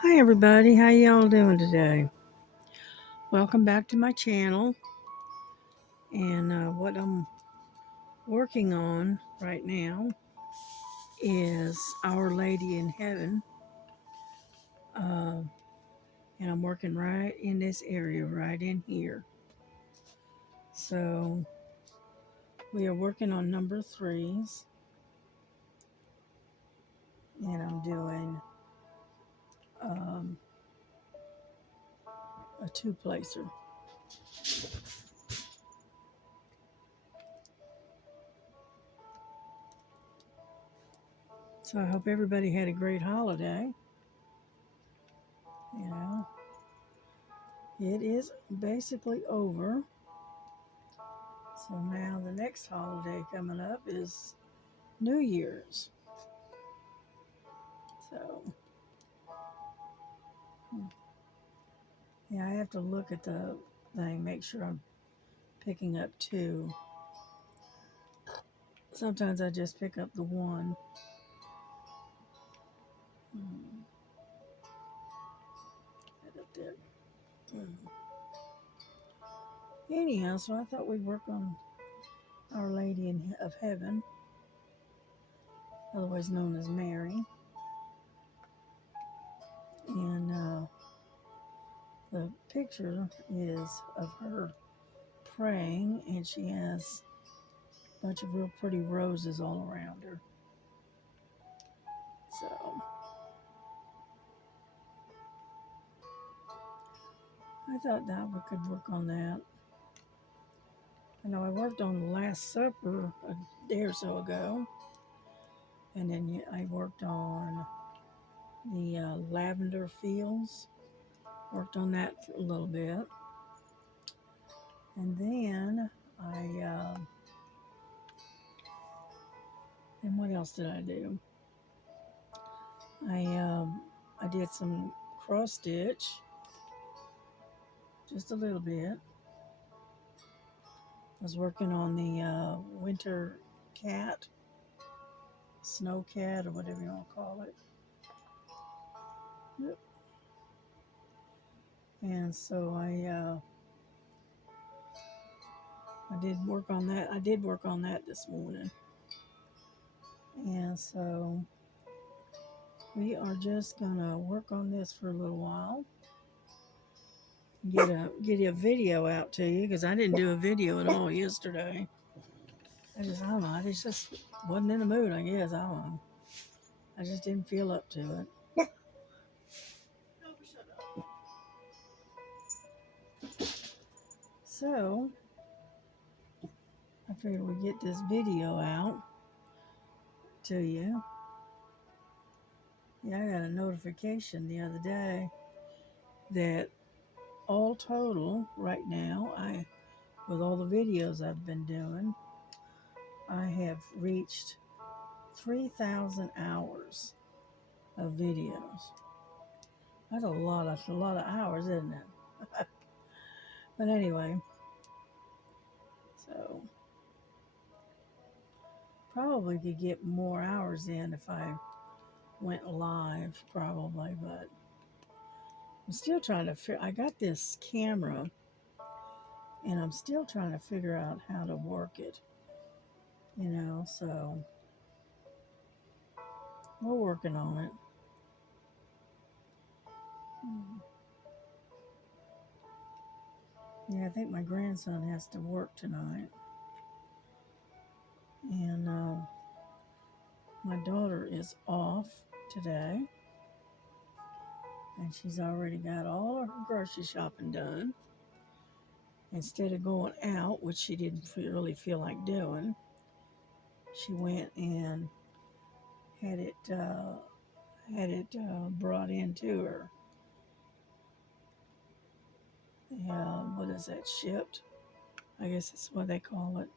Hi everybody, how y'all doing today? Welcome back to my channel. And what I'm working on right now is Our Lady in Heaven. Uh, and I'm working right in this area, right in here. So we are working on number threes. And I'm doing um, a two-placer. So I hope everybody had a great holiday. You know, it is basically over. So now the next holiday coming up is New Year's. So, yeah, I have to look at the thing, make sure I'm picking up two. Sometimes I just pick up the one. Right up there. Anyhow, so I thought we'd work on Our Lady of Heaven, otherwise known as Mary. And the picture is of her praying, and she has a bunch of real pretty roses all around her. So I thought that we could work on that. I know I worked on the Last Supper a day or so ago, and then I worked on the lavender fields. Worked on that for a little bit, and then and what else did I do? I did some cross stitch, just a little bit. I was working on the winter cat, snow cat, or whatever you want to call it. Yep. And so I did work on that. I did work on that this morning. And so we are just gonna work on this for a little while. Get a video out to you because I didn't do a video at all yesterday. I don't know. I just wasn't in the mood. I guess I don't know. I just didn't feel up to it. So I figured we'd get this video out to you. Yeah, I got a notification the other day that all total right now, with all the videos I've been doing, I have reached 3,000 hours of videos. That's a lot of hours, isn't it? But anyway, so probably could get more hours in if I went live, probably. But I'm still trying to I got this camera, and I'm still trying to figure out how to work it. So we're working on it. Yeah, I think my grandson has to work tonight. And my daughter is off today. And she's already got all of her grocery shopping done. Instead of going out, which she didn't really feel like doing, she went and had it brought into her. What is that? Shipped? I guess that's what they call it.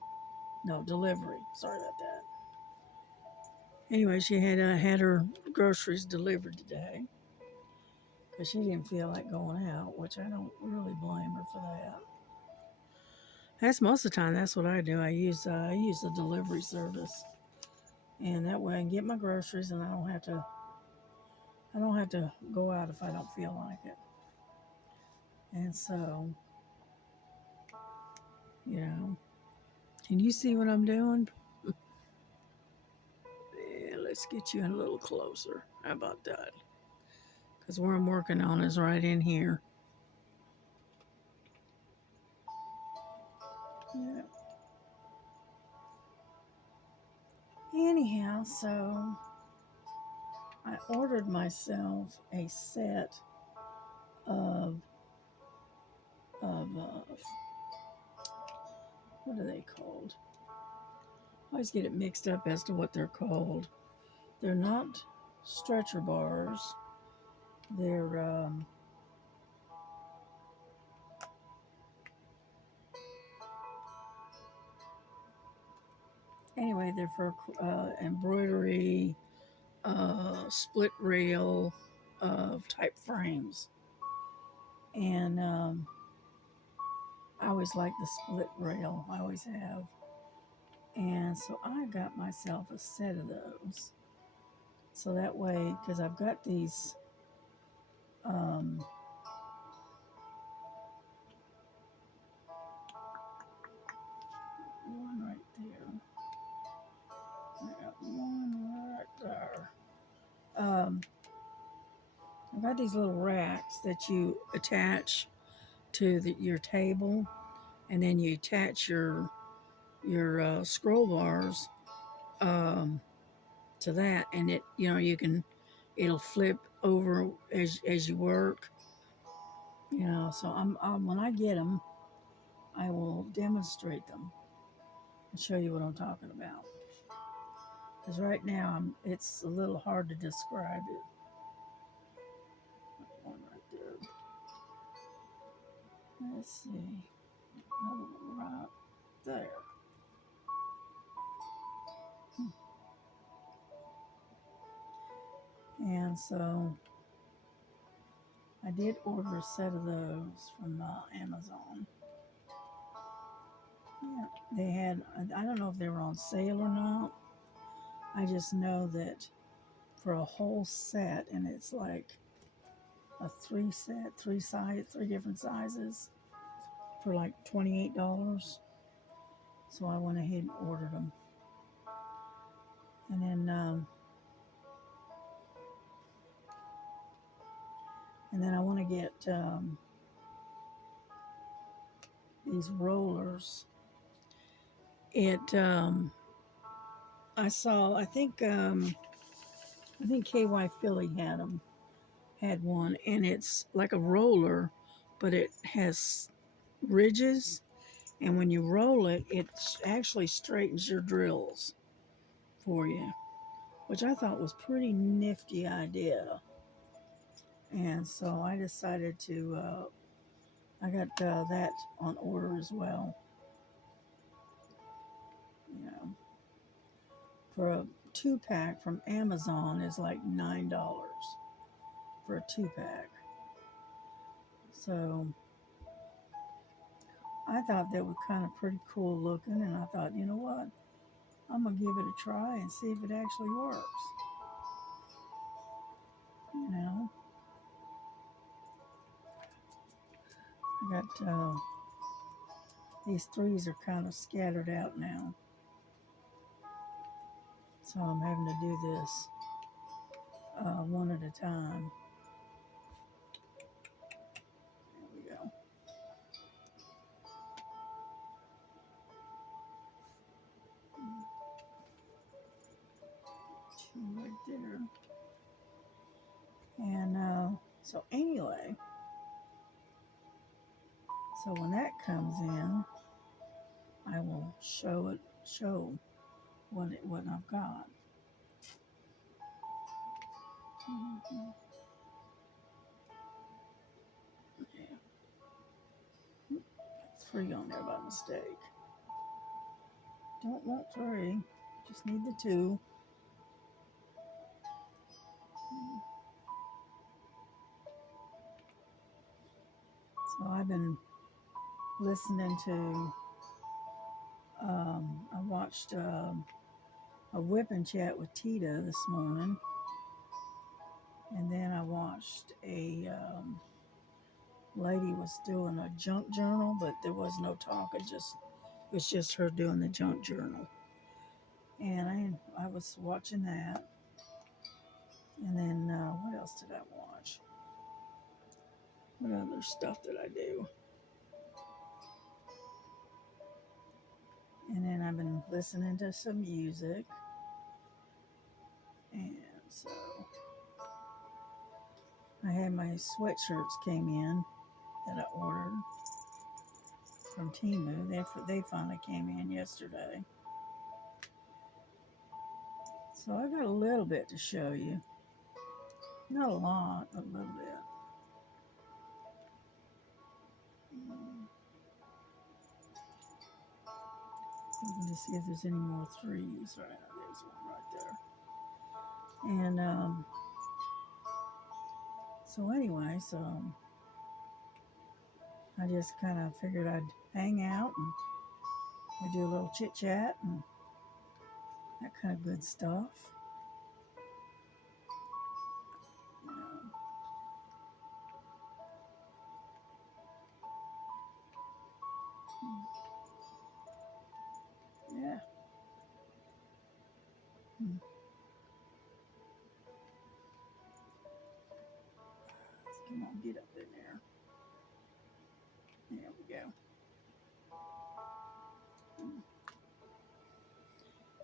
No, delivery. Sorry about that. Anyway, she had her groceries delivered today because she didn't feel like going out, which I don't really blame her for that. That's most of the time. That's what I do. I use the delivery service, and that way I can get my groceries, and I don't have to I don't have to go out if I don't feel like it. And so, you know, can you see what I'm doing? Yeah, let's get you in a little closer. How about that? Because where I'm working on is right in here. Yeah. Anyhow, so I ordered myself a set of what are they called? I always get it mixed up as to what they're called. They're not stretcher bars. They're anyway. They're for embroidery, split rail type frames, and I always like the split rail. I always have, and so I got myself a set of those. So that way, because I've got these um, one right there. I got one right there. I've got these little racks that you attach to your table, and then you attach your scroll bars um, to that, and it'll flip over as you work. So I'm when I get them, I will demonstrate them and show you what I'm talking about. Because right now it's a little hard to describe it. One right there. Let's see. Another one right there. And so I did order a set of those from Amazon. Yeah, they had, I don't know if they were on sale or not. I just know that for a whole set, and it's like a three different sizes for like $28. So I went ahead and ordered them. And then I want to get these rollers. I think KY Philly had one, and it's like a roller, but it has ridges, and when you roll it, it actually straightens your drills for you, which I thought was pretty nifty idea. And so I decided I got that on order as well. You know, for a 2-pack from Amazon is like $9 for a 2-pack. So I thought that was kind of pretty cool looking, and I thought, you know what? I'm gonna give it a try and see if it actually works. You know, I got these threes are kind of scattered out now, so I'm having to do this one at a time. There we go. Two right there. And so anyway, so when that comes in, I will show what I've got. Mm-hmm. Yeah, 3 on there by mistake. Don't want 3, just need the 2. So I've been listening to. I watched a WIP and Chat with Tita this morning, And then I watched a lady was doing a junk journal, but there was no talk. It was just her doing the junk journal. And I was watching that. And then what else did I watch? What other stuff did I do? And then I've been listening to some music. And so I had my sweatshirts came in that I ordered from Temu. They finally came in yesterday. So I got a little bit to show you. Not a lot, but a little bit. Looking to see if there's any more threes. Right, there's one right there. And so anyway, I just kind of figured I'd hang out and we do a little chit chat and that kind of good stuff. Yeah. Hmm. Come on, get up in there. There we go.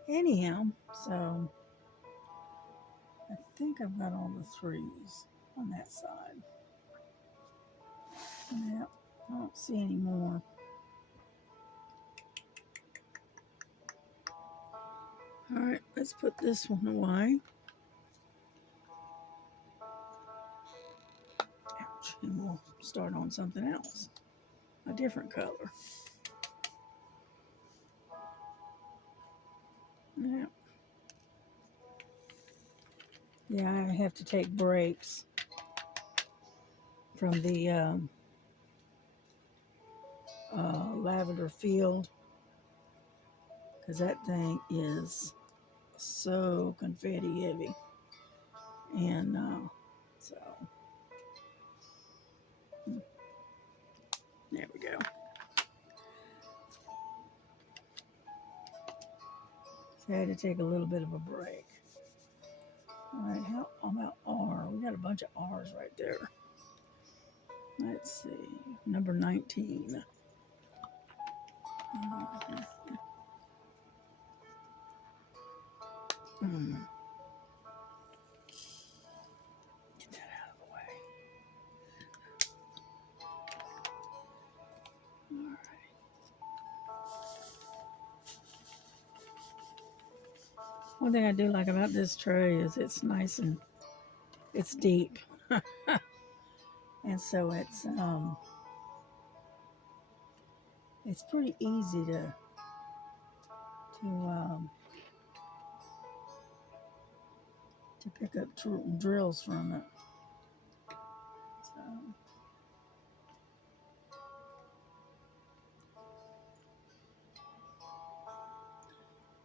Anyhow, so I think I've got all the threes on that side. Yeah, I don't see any more. All right, let's put this one away. Ouch, and we'll start on something else, a different color. Yeah. Yeah, I have to take breaks from the lavender field because that thing is so confetti heavy. And so there we go. So I had to take a little bit of a break. All right, how about R? We got a bunch of R's right there. Let's see, number 19. Get that out of the way. All right. One thing I do like about this tray is it's nice and it's deep. And so it's pretty easy to pick up drills from it. So,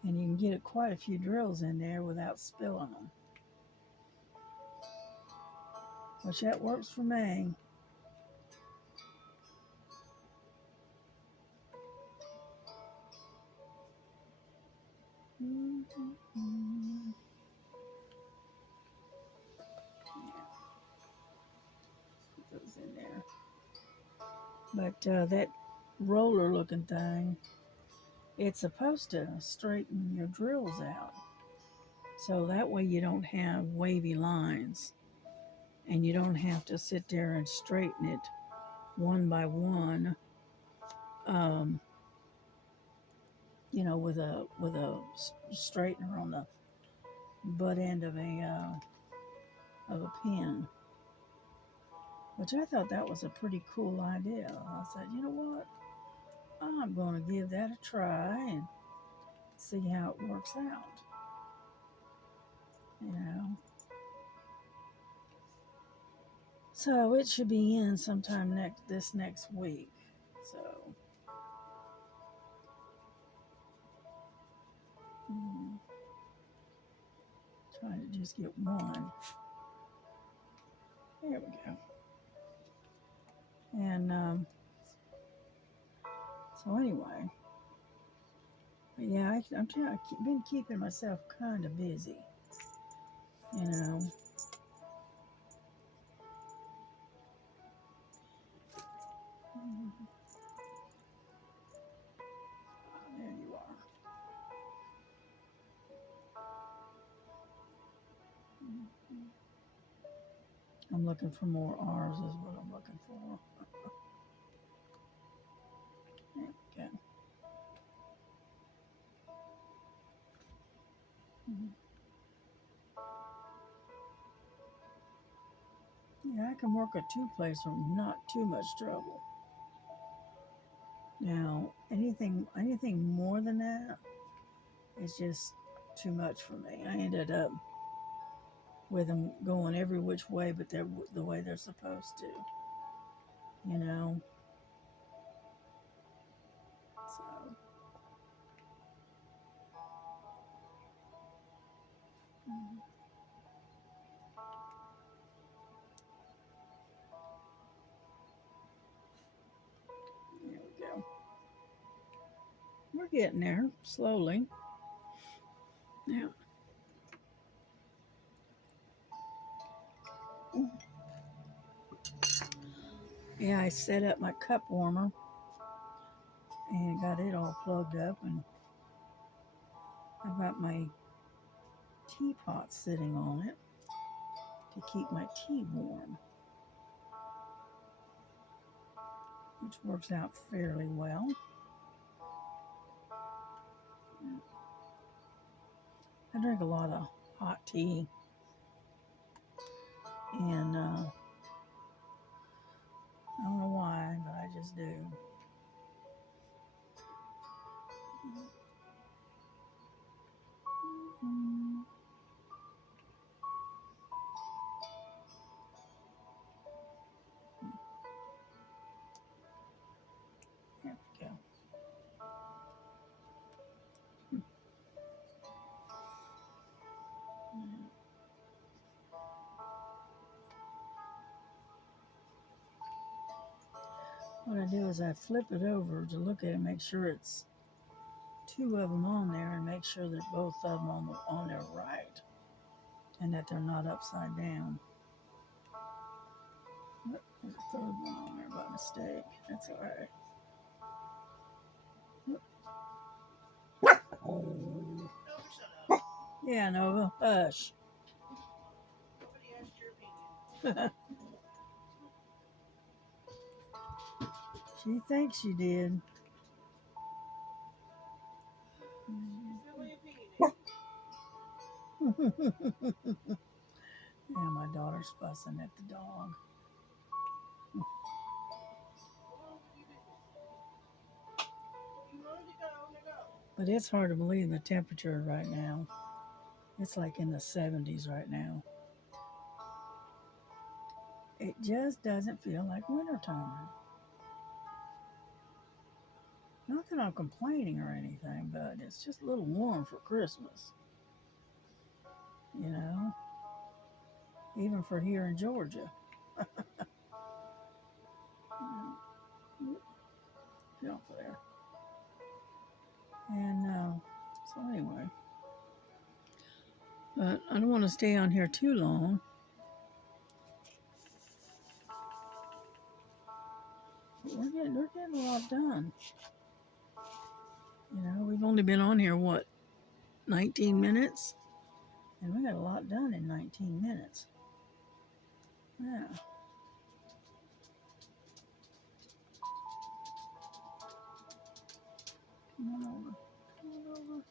and you can get quite a few drills in there without spilling them, which that works for me. Put those in there. But that roller looking thing, it's supposed to straighten your drills out. So that way you don't have wavy lines and you don't have to sit there and straighten it one by one, with a straightener on the butt end of a pin, which I thought that was a pretty cool idea. I said, you know what? I'm going to give that a try and see how it works out. So it should be in sometime this next week. So trying to just get one. There we go. And so anyway, but yeah, I've been keeping myself kind of busy, you know. There you are. I'm looking for more R's is what I'm looking for. There we go. Yeah, I can work a two-place with not too much trouble. Now, anything more than that is just too much for me. I ended up with them going every which way, but they're the way they're supposed to, you know. So, there we go. We're getting there slowly. Yeah. Yeah, I set up my cup warmer and got it all plugged up, and I've got my teapot sitting on it to keep my tea warm, which works out fairly well. I drink a lot of hot tea, and I don't know why, but I just do. There we go. What I do is I flip it over to look at it, make sure it's two of them on there, and make sure that both of them on there right, and that they're not upside down. Oh, there's a third one on there by mistake. That's all right. Yeah, Nova, hush. She thinks you did. Yeah, my daughter's fussing at the dog. But it's hard to believe the temperature right now. It's like in the 70s right now. It just doesn't feel like wintertime. Not that I'm complaining or anything, but it's just a little warm for Christmas. You know, even for here in Georgia. Get off of there. And so anyway, but I don't want to stay on here too long. But we're getting a lot done. You know, we've only been on here, what, 19 minutes? And we got a lot done in 19 minutes. Yeah. Come on over. Come on over.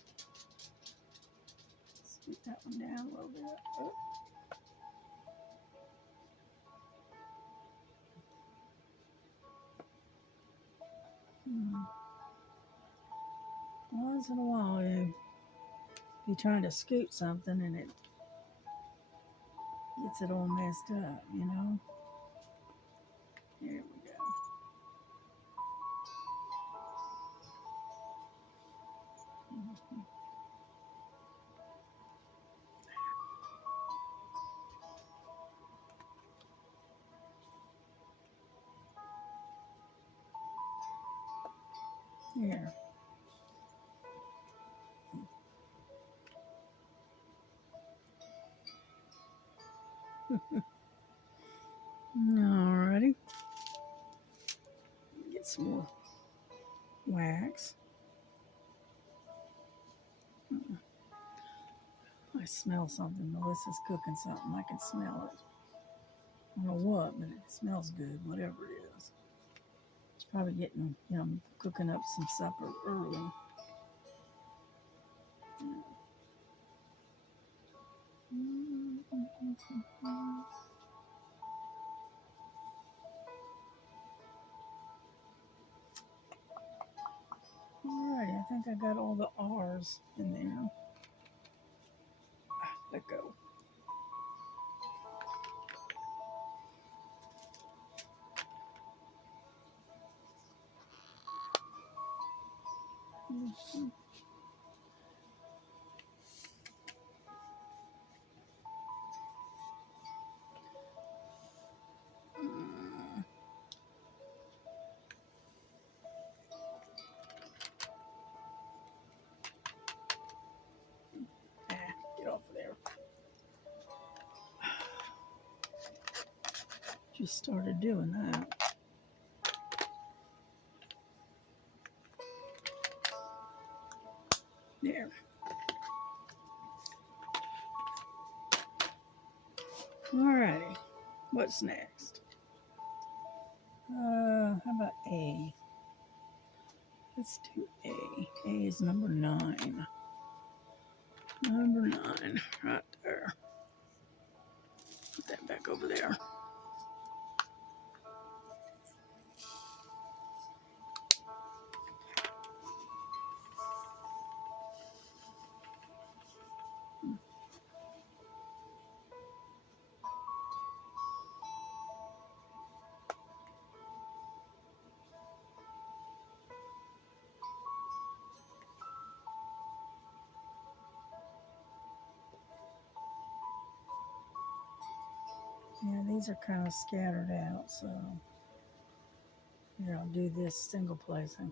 Scoot that one down a little bit. Oh. Once in a while, you be trying to scoot something and it gets it all messed up, you know? Here we go. Here. Alrighty. Get some more wax. I smell something. Melissa's cooking something. I can smell it. I don't know what, but it smells good, whatever it is. It's probably getting, cooking up some supper early. Alrighty, I think I got all the R's in there. Let go. Get off of there. Just started doing that. There. Alrighty. What's next? How about A? Let's do A. A is number 9. Number 9, right there. Put that back over there. Yeah, these are kind of scattered out, so here I'll do this single placing.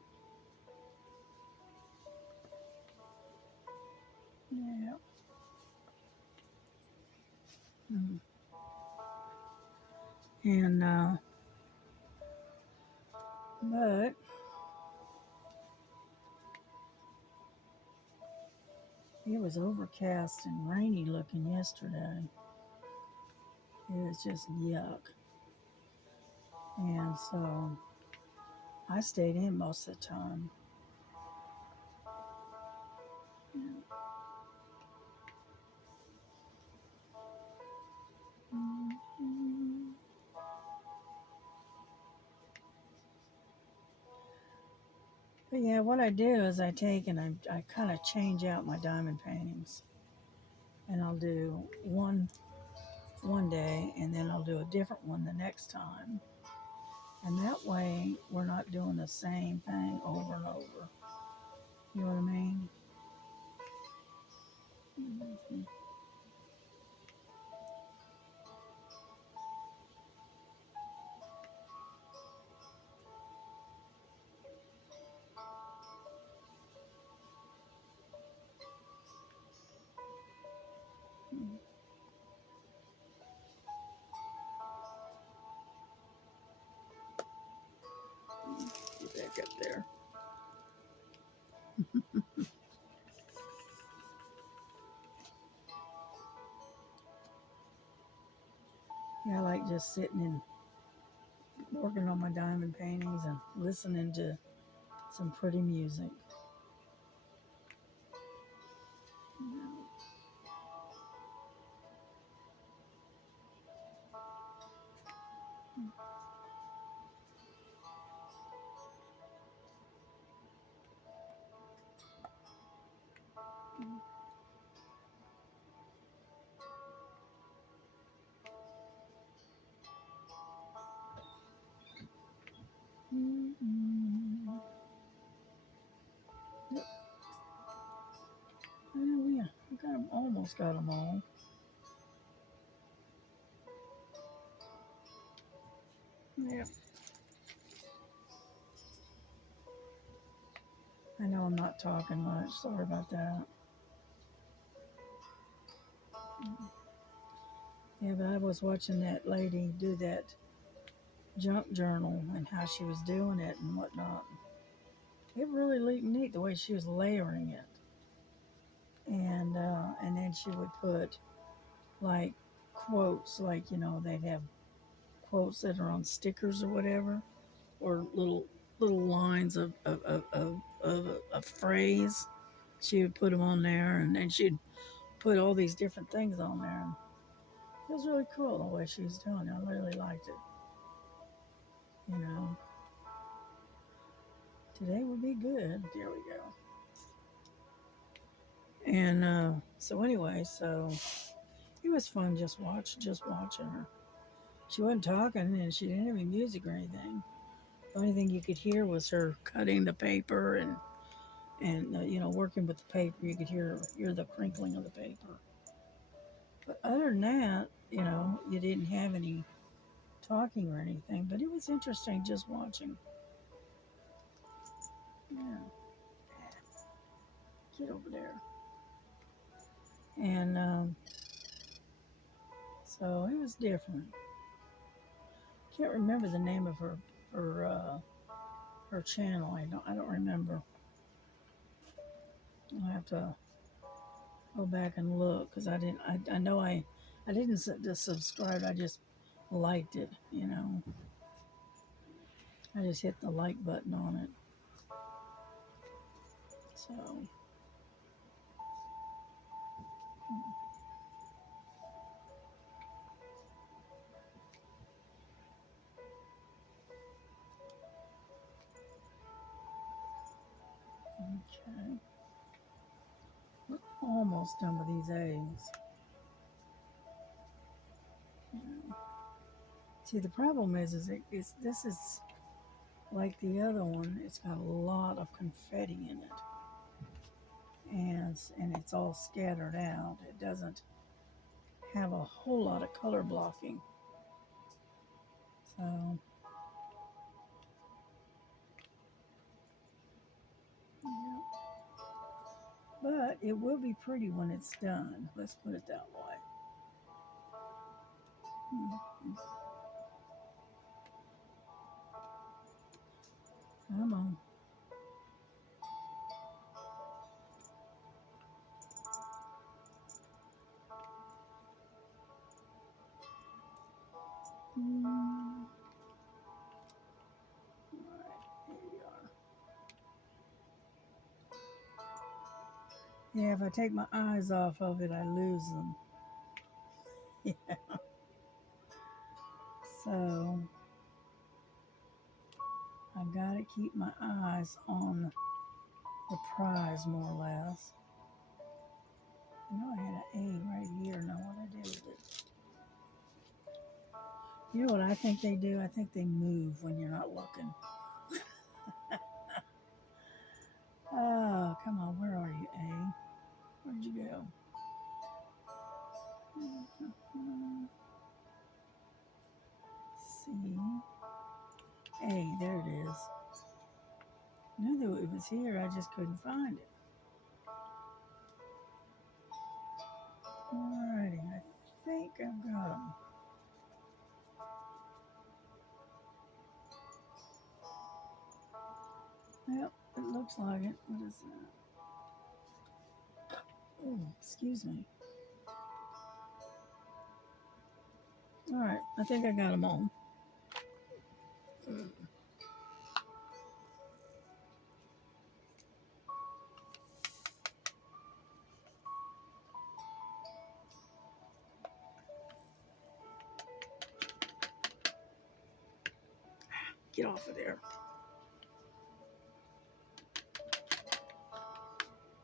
Yeah. And but it was overcast and rainy looking yesterday. It was just yuck. And so I stayed in most of the time. But yeah, what I do is I take and I kind of change out my diamond paintings. And I'll do one day, and then I'll do a different one the next time. And that way, we're not doing the same thing over and over. You know what I mean? Mm-hmm. Get back up there. Yeah, I like just sitting and working on my diamond paintings and listening to some pretty music. Mm-hmm. Yep. Oh yeah, almost got them all. Yeah. I know I'm not talking much. Sorry about that. Yeah, but I was watching that lady do that junk journal and how she was doing it and whatnot. It really looked neat the way she was layering it, and then she would put like quotes, like they'd have quotes that are on stickers or whatever, or little lines of a phrase. She would put them on there, and then she'd put all these different things on there. And it was really cool the way she was doing it. I really liked it. You know, today would be good. There we go. And so anyway, so it was fun just watching her. She wasn't talking, and she didn't have any music or anything. The only thing you could hear was her cutting the paper and working with the paper. You could hear the crinkling of the paper. But other than that, you didn't have any talking or anything. But it was interesting just watching. Yeah, get over there. And so it was different. Can't remember the name of her her channel. I don't remember. I'll have to go back and look because I know I didn't just subscribe. I just liked it. I just hit the like button on it. So okay, we're almost done with these A's. Yeah. See, the problem is this is like the other one. It's got a lot of confetti in it, and it's all scattered out. It doesn't have a whole lot of color blocking. So yeah, but it will be pretty when it's done. Let's put it that way. Mhm. Come on. All right, here we are. Yeah, if I take my eyes off of it, I lose them. Yeah. So I gotta keep my eyes on the prize more or less. I know I had an A right here. Now what I do with it? You know what I think they do? I think they move when you're not looking. Oh, come on. Where are you, A? Where'd you go? C. A. There it is. Knew that it was here. I just couldn't find it. Alrighty. I think I've got them. Yep, it looks like it. What is that? Oh, excuse me. All right, I think I got them all. Get off of there.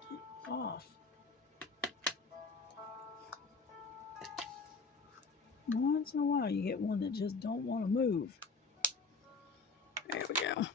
Get off. Once in a while, you get one that just don't want to move. There we go.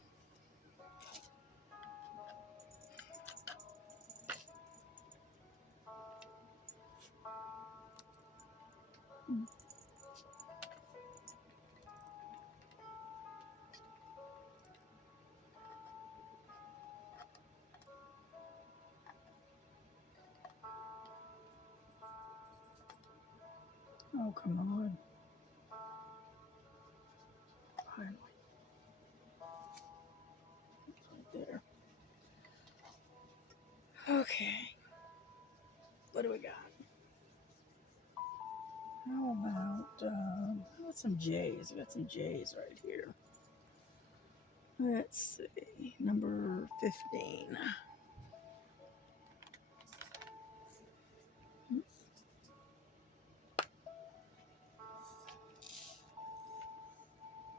Oh, come on. Finally. It's right there. Okay. What do we got? How about some J's? We got some J's right here. Let's see. Number 15.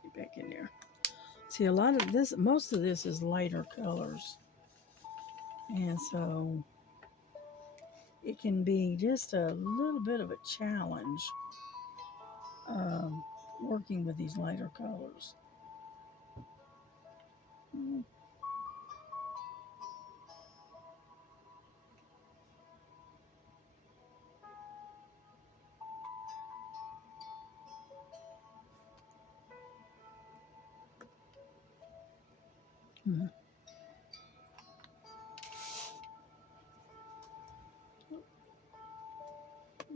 Get back in there. See, a lot of this, most of this is lighter colors. And so it can be just a little bit of a challenge working with these lighter colors. Mm-hmm.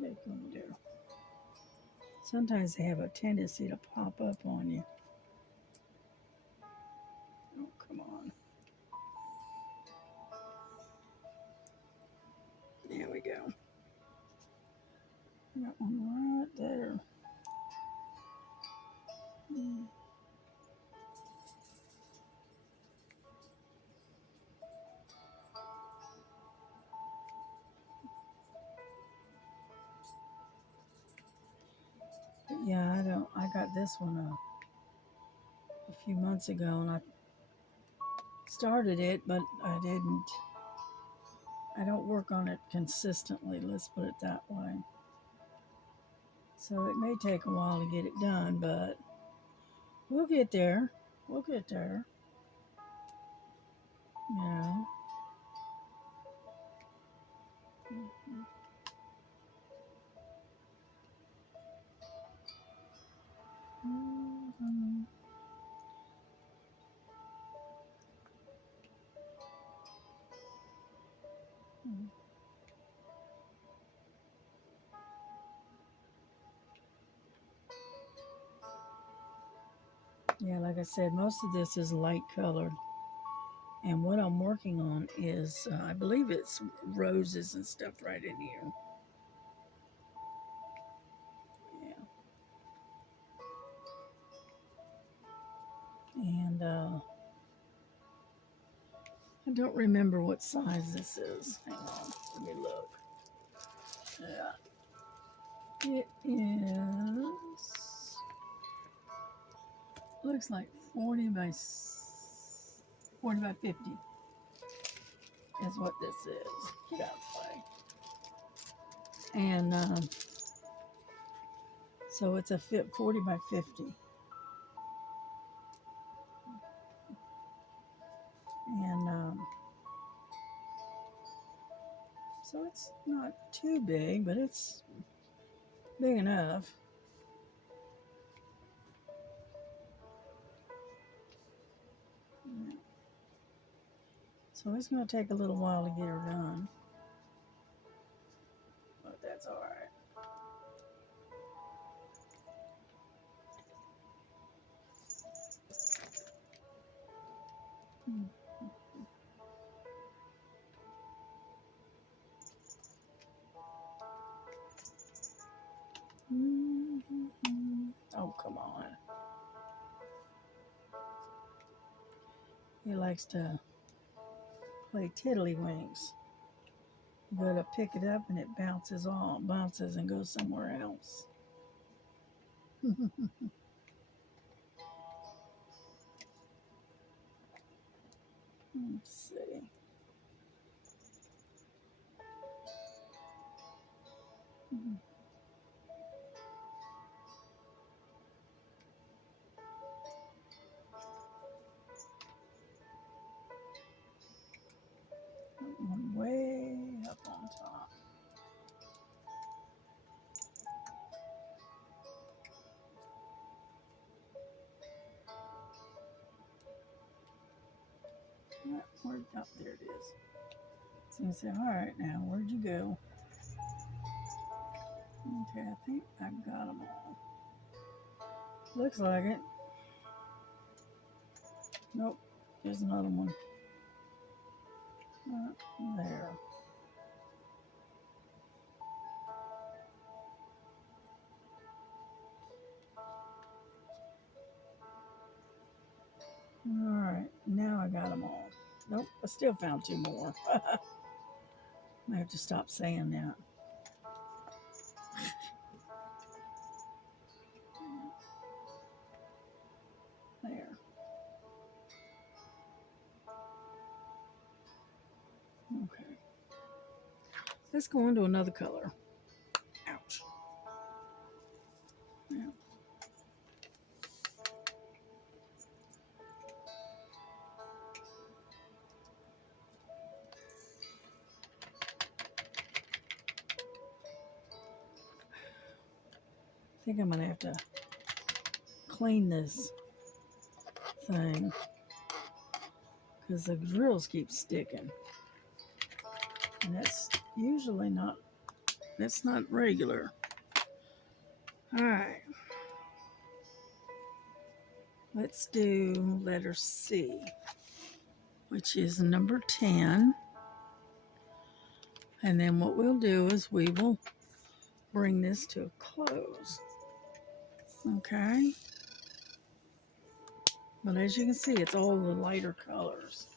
Back over there. Sometimes they have a tendency to pop up on you. Oh, come on. There we go. That one right there. Mm. But yeah, I got this one a few months ago, and I started it, but I don't work on it consistently, let's put it that way. So it may take a while to get it done, but we'll get there. We'll get there. Yeah. Mm-hmm. Yeah, like I said, most of this is light colored. And what I'm working on is, I believe it's roses and stuff right in here. Yeah. And I don't remember what size this is. Hang on, let me look. Yeah. It is, looks like 40 by 50 is what this is. Get out of the way. And so it's a 40 by 50. And so it's not too big, but it's big enough. Yeah. So it's going to take a little while to get her done, but that's all right. Mm-hmm. Oh, come on. He likes to play tiddlywinks. You go to pick it up and it bounces and goes somewhere else. Let's see. One way up on top. Oh, there it is. So you say, all right, now, where'd you go? Okay, I think I got them all. Looks like it. Nope, there's another one. There. All right, now I got them all. Nope, I still found two more. I have to stop saying that. There. Okay. Let's go on to another color. Ouch. Yeah. I think I'm going to have to clean this thing because the drills keep sticking. And that's usually not, that's not regular. All right. Let's do letter C, which is number 10. And then what we'll do is we will bring this to a close. Okay. But as you can see, it's all the lighter colors.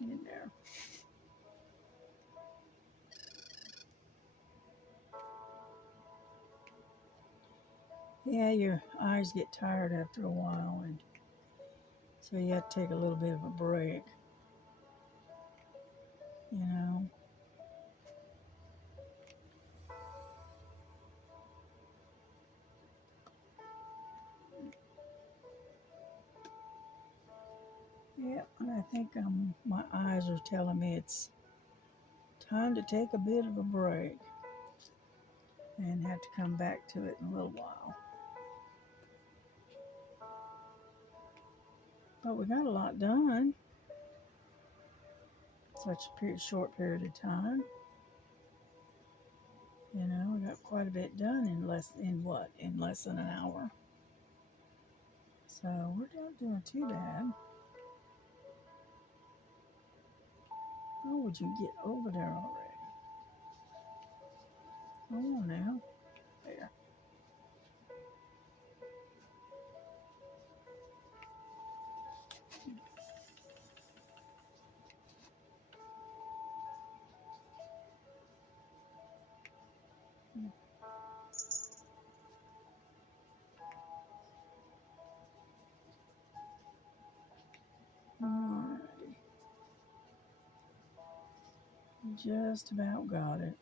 In there. Yeah, your eyes get tired after a while, and so you have to take a little bit of a break, you know. Yeah, and I think my eyes are telling me it's time to take a bit of a break and have to come back to it in a little while. But we got a lot done. Such a short period of time. You know, we got quite a bit done in less than an hour. So we're not doing too bad. Oh, would you get over there already? Oh, now. There. Alrighty. Just about got it.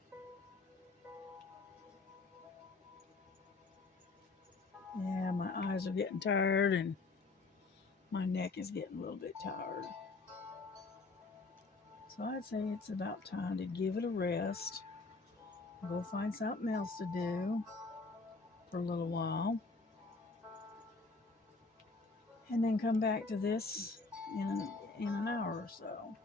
Yeah, my eyes are getting tired and my neck is getting a little bit tired. So I'd say it's about time to give it a rest. Go find something else to do for a little while. And then come back to this in an hour or so.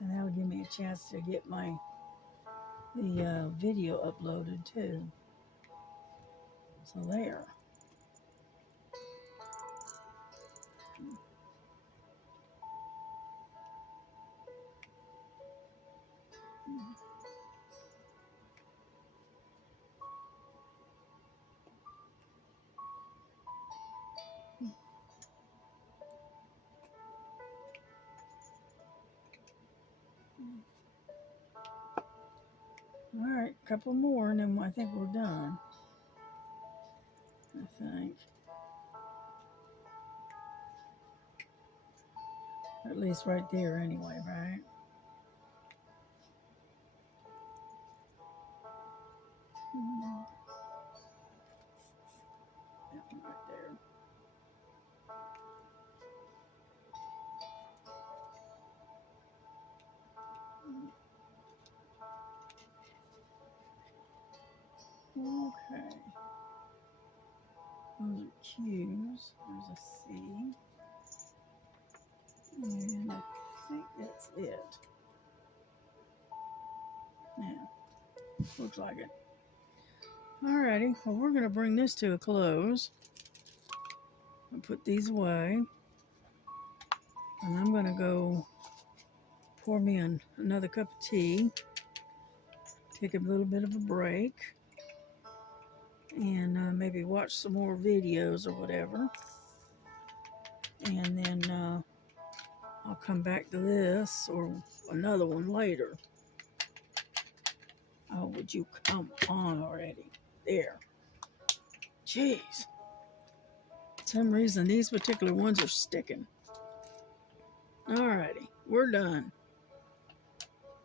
And that'll give me a chance to get the video uploaded too. So there. All right, a couple more and then I think we're done. I think. At least right there anyway, right? That one right there. Those are Q's. There's a C. And I think that's it. Yeah, looks like it. Alrighty, well, we're going to bring this to a close. I'll put these away. And I'm going to go pour me another cup of tea. Take a little bit of a break. And maybe watch some more videos or whatever. And then I'll come back to this or another one later. Oh, would you come on already? There. Jeez. For some reason, these particular ones are sticking. Alrighty, we're done.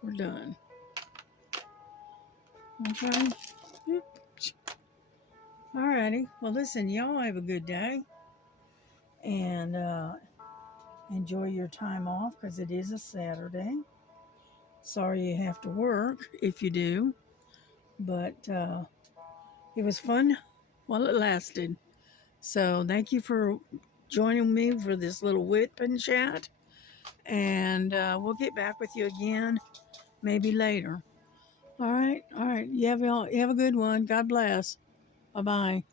We're done. Okay. Alrighty. Well, listen, y'all have a good day. And enjoy your time off because it is a Saturday. Sorry you have to work if you do. But it was fun while it lasted. So thank you for joining me for this little WIP and Chat. And we'll get back with you again maybe later. All right. You have a good one. God bless. Bye-bye.